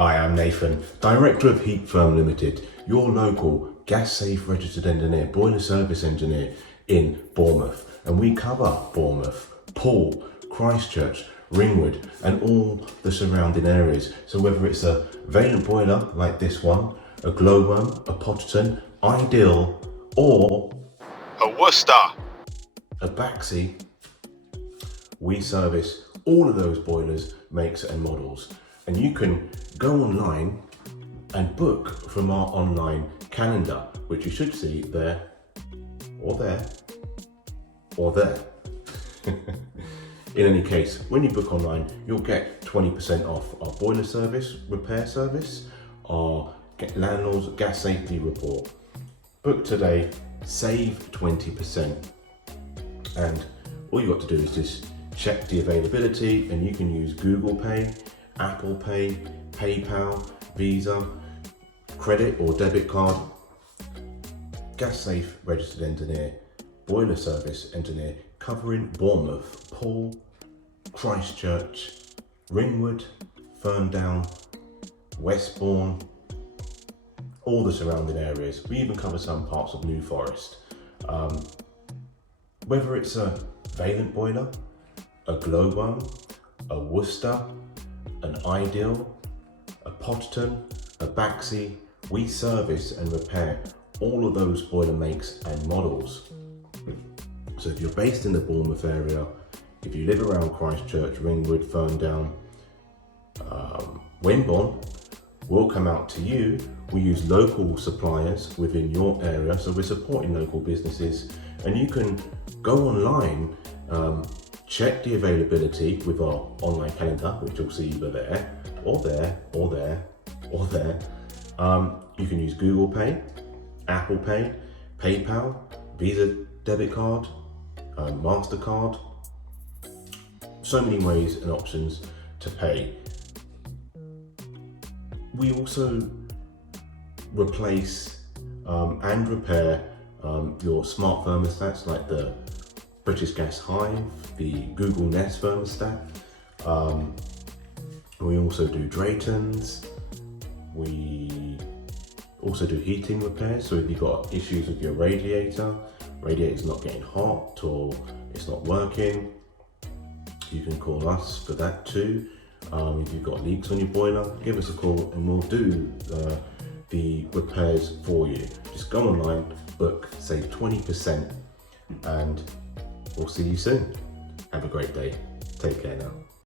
I am Nathan, Director of Heat Firm Limited, your local gas safe registered engineer, boiler service engineer in Bournemouth. And we cover Bournemouth, Poole, Christchurch, Ringwood and all the surrounding areas. So whether it's a Vaillant boiler like this one, a glowworm, a Potterton, Ideal or a Worcester, a Baxi, we service all of those boilers, makes and models. And you can go online and book from our online calendar, which you should see there, or there, or there. In any case, when you book online, you'll get 20% off our boiler service, repair service, our landlord's gas safety report. Book today, save 20%. And all you got to do is just check the availability, and you can use Google Pay, Apple Pay, PayPal, Visa, credit or debit card. Gas safe registered engineer, boiler service engineer, covering Bournemouth, Poole, Christchurch, Ringwood, Ferndown, Westbourne, all the surrounding areas. We even cover some parts of New Forest. Whether it's a Vaillant boiler, a glowworm, a Worcester, an Ideal, a Potterton, a Baxi, we service and repair all of those boiler makes and models. So if you're based in the Bournemouth area, if you live around Christchurch, Ringwood, Ferndown, Wimborne, we'll come out to you. We use local suppliers within your area, so we're supporting local businesses, and you can go online, check the availability with our online calendar, which you'll see either there, or there, or there, or there. You can use Google Pay, Apple Pay, PayPal, Visa debit card, MasterCard. So many ways and options to pay. We also replace and repair your smart thermostats like the British Gas Hive, the Google Nest thermostat. We also do Draytons. We also do heating repairs. So if you've got issues with your radiator's not getting hot or it's not working, you can call us for that too. If you've got leaks on your boiler, give us a call and we'll do the repairs for you. Just go online, book, save 20%, and we'll see you soon. Have a great day. Take care now.